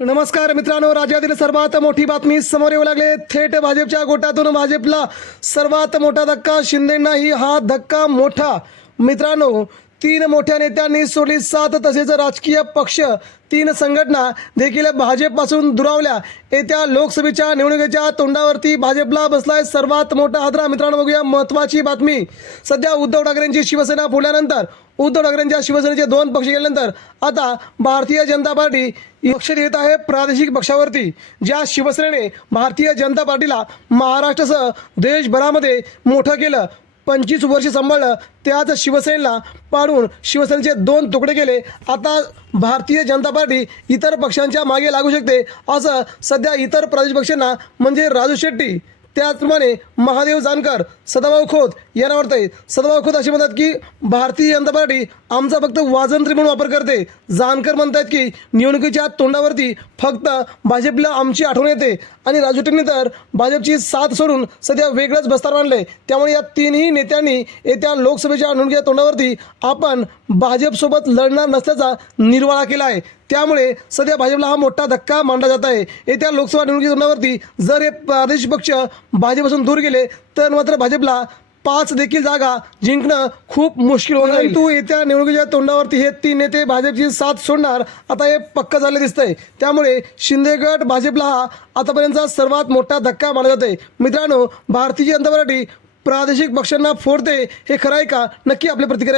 नमस्कार मित्रांनो राज्यातील सर्वात मोठी बातमी समोर येऊ लागले. थेट भाजपच्या गोटातून भाजपला सर्वात मोठा धक्का शिंदेंनाही हा धक्का मोठा. मित्रांनो तीन मोठ्या नेत्यांनी सोडली सात तसेच राजकीय पक्ष. तीन संघटना देखील भाजपपासून दुरावल्या. येत्या लोकसभेच्या निवडणुकीच्या तोंडावरती भाजपला बसलाय सर्वात मोठा आदरा मित्रांनो बघूया महत्त्वाची बातमी. सध्या उद्धव ठाकरेंची शिवसेना फोडल्यानंतर उद्धव ठाकरेंच्या शिवसेनेचे दोन पक्ष गेल्यानंतर आता भारतीय जनता पार्टी लक्ष देत आहे प्रादेशिक पक्षावरती ज्या शिवसेनेने भारतीय जनता पार्टीला महाराष्ट्रासह देशभरामध्ये मोठं केलं पंचवीस वर्ष सांभाळलं त्याच शिवसेनेला पाडून शिवसेनेचे दोन तुकडे केले. आता भारतीय जनता पार्टी इतर पक्षांच्या मागे लागू शकते असं सध्या इतर प्रादेशिक पक्षांना म्हणजे राजू शेट्टी त्याचप्रमाणे महादेव जानकर सदाभाऊ खोत यांना वाटतंय. सदाभाऊ खोत असे म्हणतात की भारतीय जनता पार्टी आमचा फक्त वाजंत्री म्हणून वापर करते. जानकर म्हणतात की निवडणुकीच्या तोंडावरती फक्त भाजपला आमची आठवण येते. आणि राजू टेंनी तर भाजपची साथ सोडून सध्या वेगळंच बस्तार मांडलंय त्यामुळे या तीनही नेत्यांनी येत्या लोकसभेच्या निवडणुकीच्या तोंडावरती आपण भाजपसोबत लढणार नसल्याचा निर्वाळा केला आहे त्यामुळे सध्या भाजपला हा मोठा धक्का मांडला जात आहे. येत्या लोकसभा निवडणुकीवरती तोंडावरती जर हे प्रादेशिक पक्ष भाजपपासून दूर गेले तर मात्र भाजपला पाच देखील जागा जिंकणं खूप मुश्किल होणार परंतु येत्या निवडणुकीच्या तोंडावरती हे तीन नेते भाजपची साथ सोडणार आता हे पक्क झाले दिसतंय. त्यामुळे शिंदे गट भाजपला हा आतापर्यंतचा सर्वात मोठा धक्का मानला जातोय. मित्रांनो भारतीय जनता पार्टी प्रादेशिक पक्षांना फोडते हे खरं आहे का? नक्की आपली प्रतिक्रिया